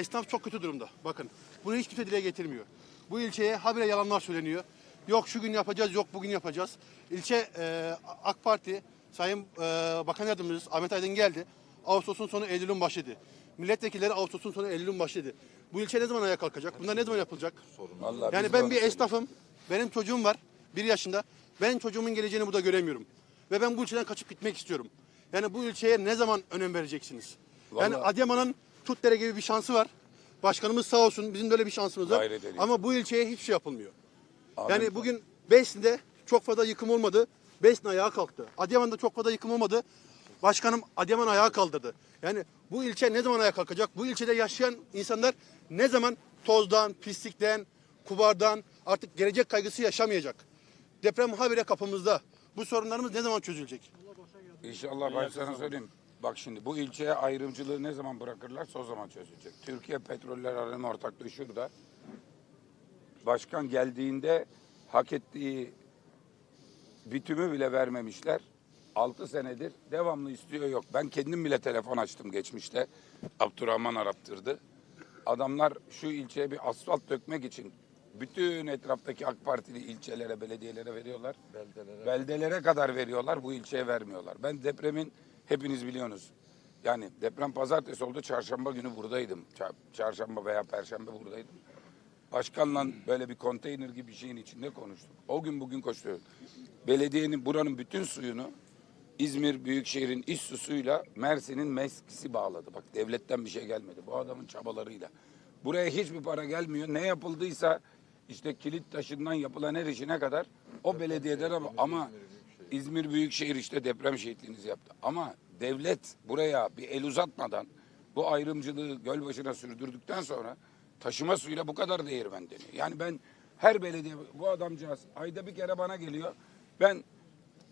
Esnaf çok kötü durumda. Bakın bunu hiç kimse dile getirmiyor. Bu ilçeye habire yalanlar söyleniyor. Yok şu gün yapacağız, yok bugün yapacağız. İlçe e, AK Parti, Sayın e, Bakan Yardımcımız Ahmet Aydın geldi. Ağustos'un sonu Eylül'ün başıydı. Milletvekilleri Ağustos'un sonu Eylül'ün başıydı. Bu ilçe ne zaman ayağa kalkacak? Bunlar ne zaman yapılacak? Vallahi Yani ben bir esnafım. Benim çocuğum var. Bir yaşında. Ben çocuğumun geleceğini burada göremiyorum. Ve ben bu ilçeden kaçıp gitmek istiyorum. Yani bu ilçeye ne zaman önem vereceksiniz? Yani Vallahi- Adıyaman'ın Tutdere gibi bir şansı var. Başkanımız sağ olsun. Bizim de öyle bir şansımız var. Gayret. Ama bu ilçeye hiçbir şey yapılmıyor. Abi- Yani bugün Besni'de çok fazla yıkım olmadı. Besni ayağa kalktı. Adıyaman'da çok fazla yıkım olmadı. Başkanım Adıyaman ayağa kaldırdı. Yani bu ilçe ne zaman ayağa kalkacak? Bu ilçede yaşayan insanlar ne zaman tozdan, pislikten, kubardan artık gelecek kaygısı yaşamayacak? Deprem habire kapımızda. Bu sorunlarımız ne zaman çözülecek? İnşallah ben sana söyleyeyim. Bak şimdi bu ilçeye ayrımcılığı ne zaman bırakırlarsa o zaman çözülecek. Türkiye Petroller Arama Ortaklığı şurada. Başkan geldiğinde hak ettiği bitümü bile vermemişler. 6 senedir devamlı istiyor yok. Ben kendim bile telefon açtım geçmişte. Abdurrahman arattırdı. Adamlar şu ilçeye bir asfalt dökmek için bütün etraftaki AK Partili ilçelere, belediyelere veriyorlar. Beldelere. Beldelere kadar veriyorlar. Bu ilçeye vermiyorlar. Ben depremin hepiniz biliyorsunuz. Yani deprem pazartesi oldu. Çarşamba günü buradaydım. Ça- Çarşamba veya perşembe buradaydım. Başkanla böyle bir konteyner gibi bir şeyin içinde konuştuk. O gün bugün koşturuyor. Belediyenin buranın bütün suyunu İzmir Büyükşehir'in iç su suyuyla Mersin'in meskisi bağladı. Bak devletten bir şey gelmedi. Bu adamın çabalarıyla. Buraya hiçbir para gelmiyor. Ne yapıldıysa işte kilit taşından yapılan her işine kadar o belediyeden ama, ama İzmir Büyükşehir işte deprem şehitliğinizi yaptı. Ama devlet buraya bir el uzatmadan bu ayrımcılığı göl başına sürdürdükten sonra taşıma suyuyla bu kadar değirmen deniyor. Yani ben her belediye bu adamcağız ayda bir kere bana geliyor. Ben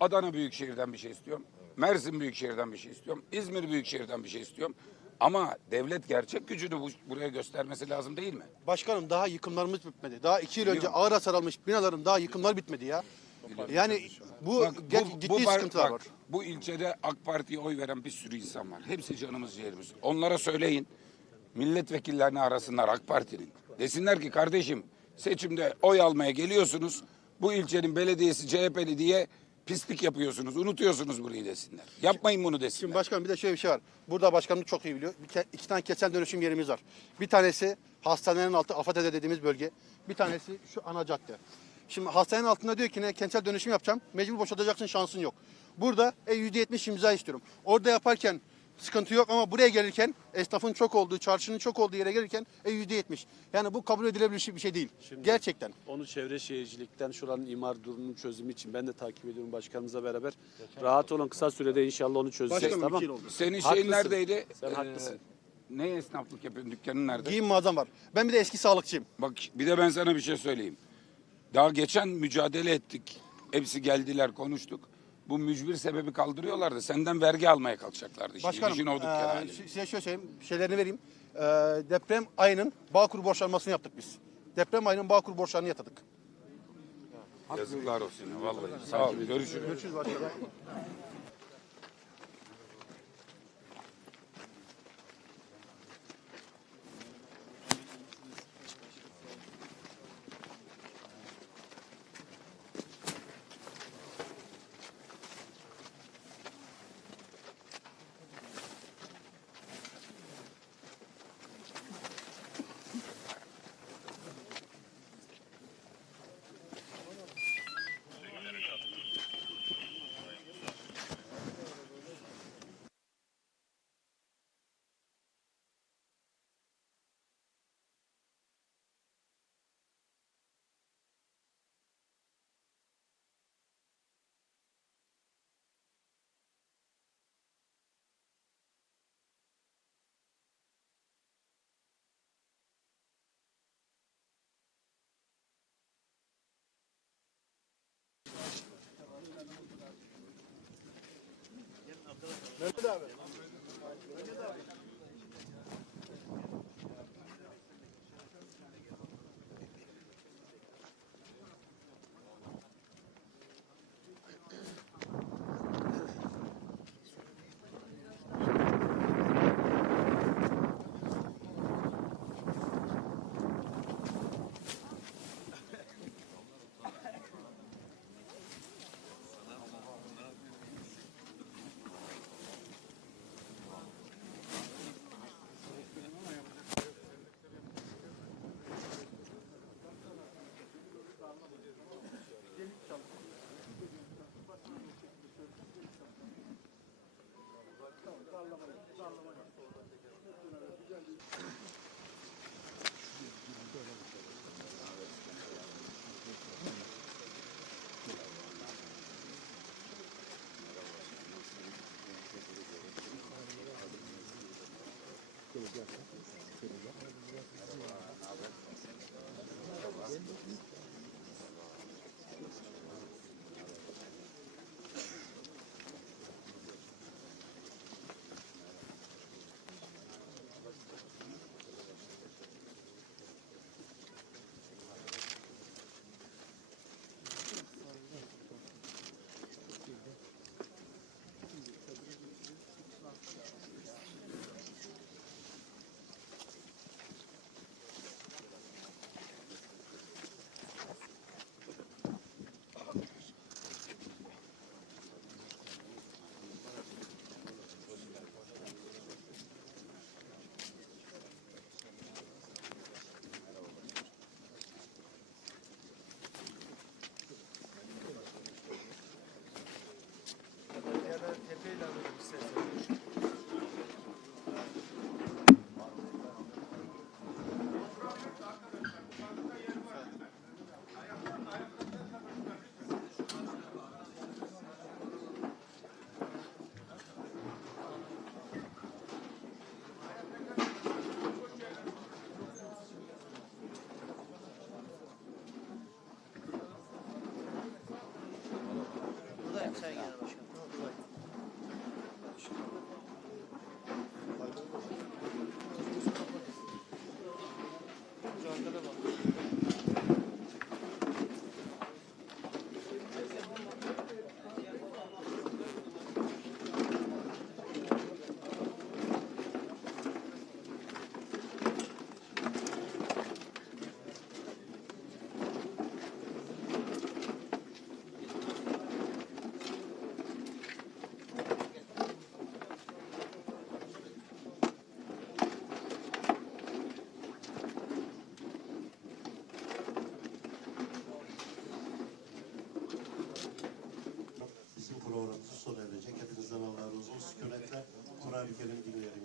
Adana Büyükşehir'den bir şey istiyorum. Mersin Büyükşehir'den bir şey istiyorum. İzmir Büyükşehir'den bir şey istiyorum. Ama devlet gerçek gücünü bu, buraya göstermesi lazım değil mi? Başkanım daha yıkımlarımız bitmedi. Daha iki yıl önce ağır hasar almış binaların daha yıkımlar bitmedi ya. Yani bu, Bak, ge- ciddi bar- sıkıntılar bak, var. Bu ilçede AK Parti'ye oy veren bir sürü insan var. Hepsi canımız ciğerimiz. Onlara söyleyin. Milletvekillerini arasınlar AK Parti'nin. Desinler ki kardeşim seçimde oy almaya geliyorsunuz. Bu ilçenin belediyesi CHP'li diye pislik yapıyorsunuz. Unutuyorsunuz burayı desinler. Yapmayın bunu desinler. Şimdi başkanım bir de şöyle bir şey var. Burada başkanım çok iyi biliyor. Bir ke- iki tane kentsel dönüşüm yerimiz var. Bir tanesi hastanenin altı Afatede dediğimiz bölge. Bir tanesi şu ana cadde. Şimdi hastanenin altında diyor ki ne kentsel dönüşüm yapacağım. Mecbur boşaltacaksın şansın yok. Burada e, %70 imza istiyorum. Orada yaparken sıkıntı yok ama buraya gelirken esnafın çok olduğu, çarşının çok olduğu yere gelirken e, %70. Yani bu kabul edilebilir bir şey değil. Gerçekten. Onu çevre şehircilikten şuranın imar durumunun çözümü için ben de takip ediyorum başkanımızla beraber. Rahat olun kısa sürede inşallah onu çözeceğiz Başkanım tamam. iki yıl oldu. Senin şeyin Haklısın. neredeydi? Sen Ee, haklısın. Ne esnaflık yapıyorsun? Dükkanın nerede? Giyim mağazam var. Ben bir de eski sağlıkçıyım. Bak bir de ben sana bir şey söyleyeyim. Daha geçen mücadele ettik. Hepsi geldiler konuştuk. Bu mücbir sebebi kaldırıyorlardı. Senden vergi almaya kalkacaklardı. Şimdi Başkanım işin o dükkan eee, halinde. si- size şöyle söyleyeyim, şeylerini vereyim. Eee, deprem ayının Bağkur borçlanmasını yaptık biz. Deprem ayının Bağkur borçlarını yatırdık. Yazıklar olsun. ya, Vallahi. Sağ ol. Görüşürüz. Görüşürüz başkanım. Mehmet abi.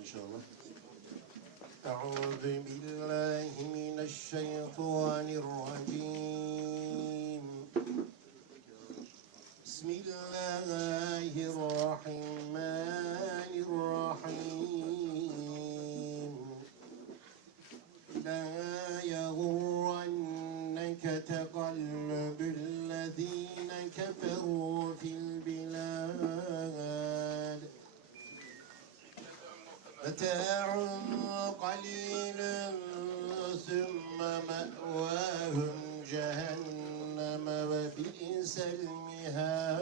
Inşallah. أعوذ بالله من الشيطان الرجيم بسم الله الرحمن الرحيم لا يغرنك تقلب الذين كفروا في البلاد متاع قليل ثم مأواهم جهنم وبئس المهاد.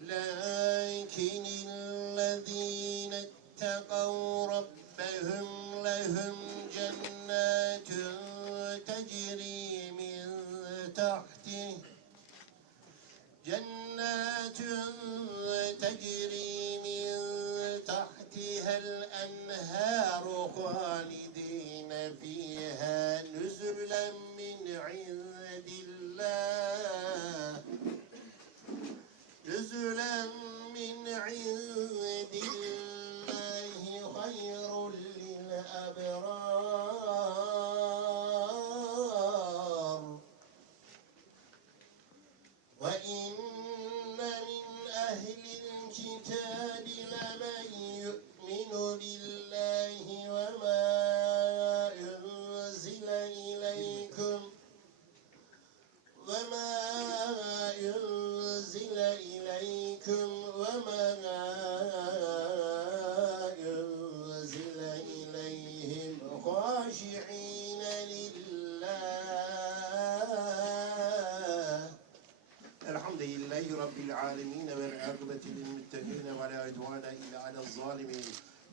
لكن الذين اتقوا ربهم لهم جنات تجري من تحته جنات تجري الأنهار خالدين فيها نزلا من عند الله نزلا من عند الله خير للأبرار وإن من أهل الكتاب لمن لله رب العالمين والعاقبة للمتقين ولا عدوان إلا على الظالمين.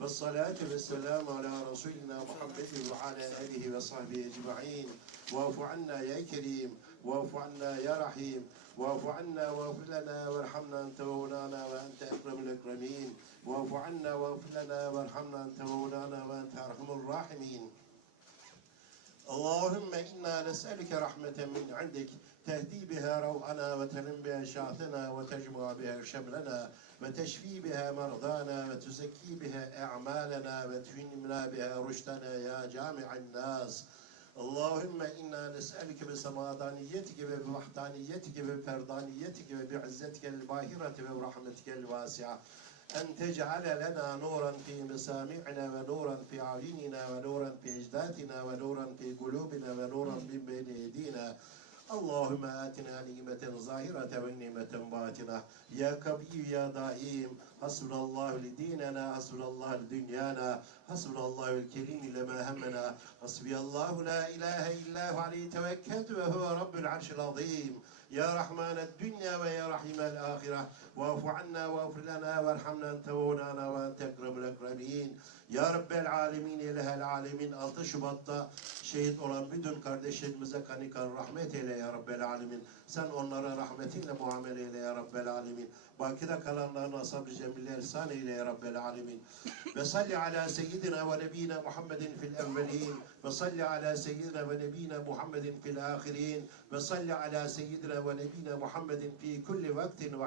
والصلاة والسلام على رسولنا محمد وعلى آله وصحبه أجمعين. واعف عنا يا كريم واعف عنا يا رحيم. واعف عنا واغفر لنا وارحمنا أنت مولانا وأنت أكرم الأكرمين. واعف عنا واغفر لنا وارحمنا أنت مولانا وأنت أرحم الراحمين. اللهم إنا نسألك رحمة من عندك تهدي بها روعنا وتلم بها شعثنا وتجمع بها شملنا وتشفي بها مرضانا وتزكي بها أعمالنا وتهنمنا بها رشدنا يا جامع الناس. اللهم إنا نسألك بسمادانيتك وبوحدانيتك وبفردانيتك وبعزتك الباهرة وبرحمتك الواسعة. أن تجعل لنا نورا في مسامعنا ونورا في أعيننا ونورا في أجدادنا ونورا في قلوبنا ونورا من بين أيدينا. اللهم آتنا نعمة ظاهرة ونعمة باطنة. يا قوي يا دائم حسبنا الله لديننا حسبنا الله لدنيانا حسبنا الله الكريم لما همنا. حسبي الله لا إله إلا هو عليه توكلت وهو رب العرش العظيم. يا رحمن الدنيا ويا رحيم الآخرة. واعف عنا واغفر لنا وارحمنا أنت مولانا وأنت أكرم الأكرمين Ya Rabbel Alemin İlehel Alemin 6 Şubat'ta şehit olan bütün kardeşlerimize kanikan rahmet eyle ya Rabbel Alemin. Sen onlara rahmetinle muamele eyle ya Rabbel Alemin. Bakıda kalanlarına asab-ı cemiller ihsan eyle ya Rabbel Alemin. Ve salli ala seyyidina ve nebina Muhammedin fil evvelin. Ve salli ala seyyidina ve nebina Muhammedin fil ahirin. Ve salli ala seyyidina ve nebina Muhammedin fi kulli vaktin ve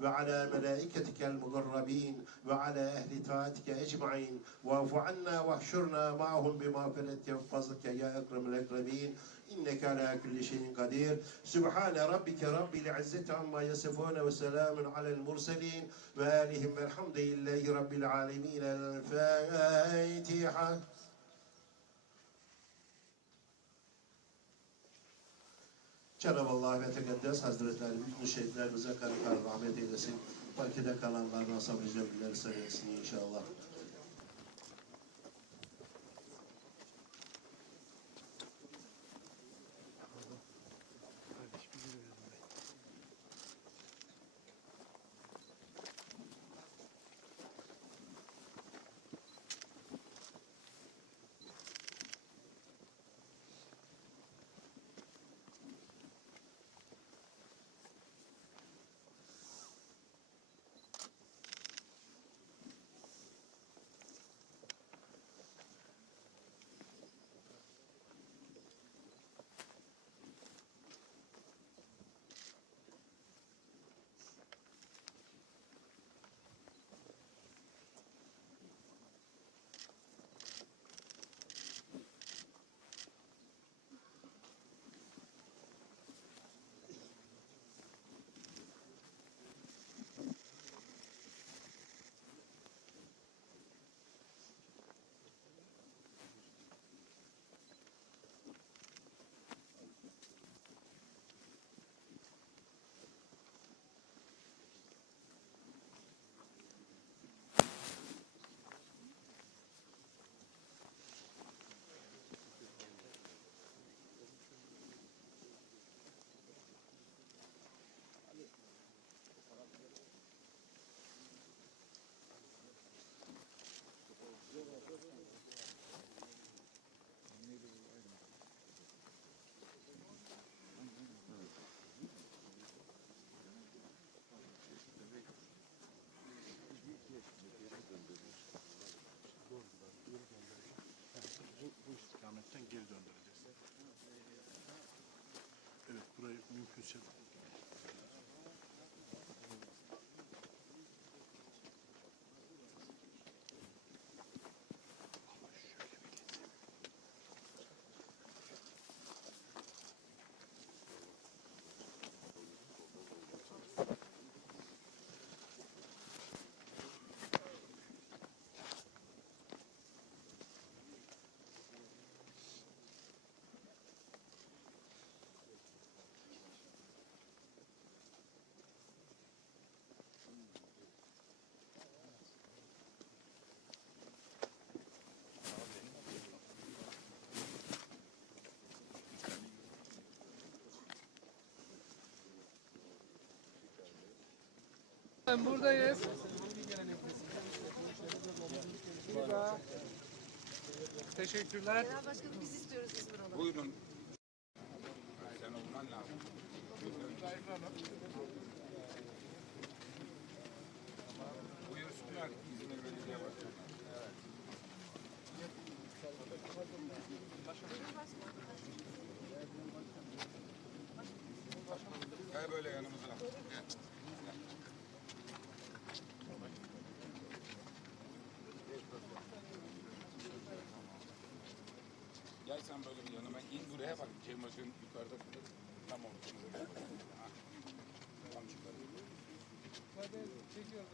Melaiketikel mugarrabin. Ve ala ehli taatike ecmain. واعف عنا واحشرنا معهم بمغفرتك وفضلك يا أكرم الأكرمين إنك على كل شيء قدير سبحان ربك رب العزة عما يصفون وسلام على المرسلين وآلهم والحمد لله رب العالمين الفاتحة Cenab-ı Allah ve Tekaddes Hazretleri bütün şehitlerimize kanıkar rahmet eylesin. Fakide kalanlarına sabır cemiller sayesinde inşallah. Burayı mümkünse Buradayız. Burada. Teşekkürler. Genel Başkanım biz istiyoruz İzmir olarak. Buyurun. Sen olman lazım. Buyursunlar İzmir Belediye Başkanı. Gel böyle yanımıza. Sen böyle bir yanıma in buraya bak. Cem Başkan yukarıda kalır. Tam ortamıza gel. Tam çıkarıyor. Hadi çekiyoruz efendim.